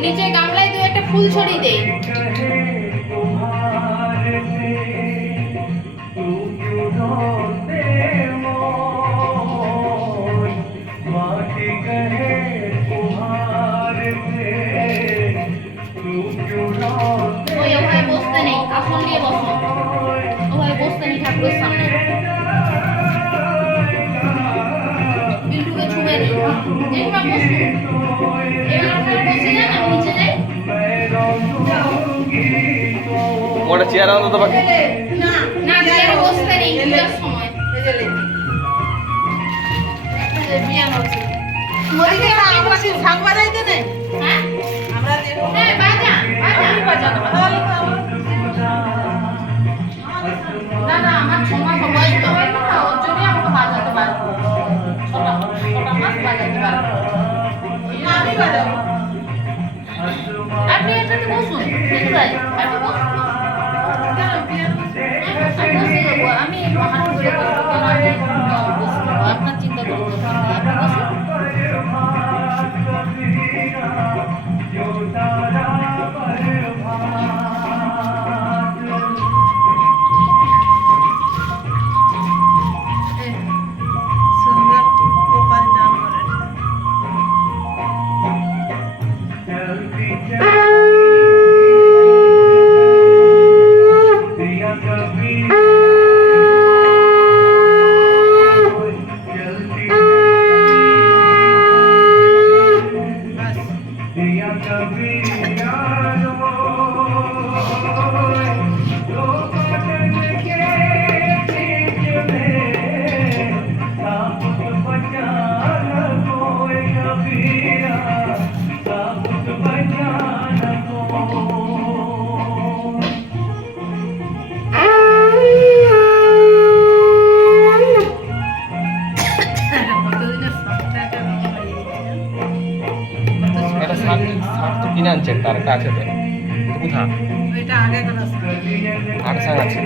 নিচে গামলায় দু একটা ফুল ছড়িয়ে দে। ওই ওখানে বসতে নেই, আসন নিয়ে বসো। ওখানে বসতে নেই ঠাকুরের সামনে। বিল্টুকে ছুঁয়ে নেই। দেখবা বসো। এবার আপনারা বসে যান, আমি নিচে যাই। ওটা চেয়ার আনো তো বাকি। না না, চেয়ারে বসতে নেই পূজার সময়। মরিকে আমরা কি শাক বাজাইতে নেই? হ্যাঁ আমরা যে হ্যাঁ, বাজানো না না, আমার 6 মাস বয়স তো হয় না, ওর জন্যই আমাকে বাজাতে পারবো। 6টা মাস বাজাতে পারবো। আমি বাজাবো। আপনি এটাতে বসুন, ঠিক আছে? আপনি বসুন। আমি বসে যাবো, আমি হাঁটু করে বসবো, কেন আমি বসবো? আপনার চিন্তা করতে হবে না, আপনি বসুন। সুন্দর গোপাল জাম করে। একটা শার্ট তো কিনে আনছেন, তার একটা আছে তো কোথা? ওইটা আগে করা আর শাক আছে।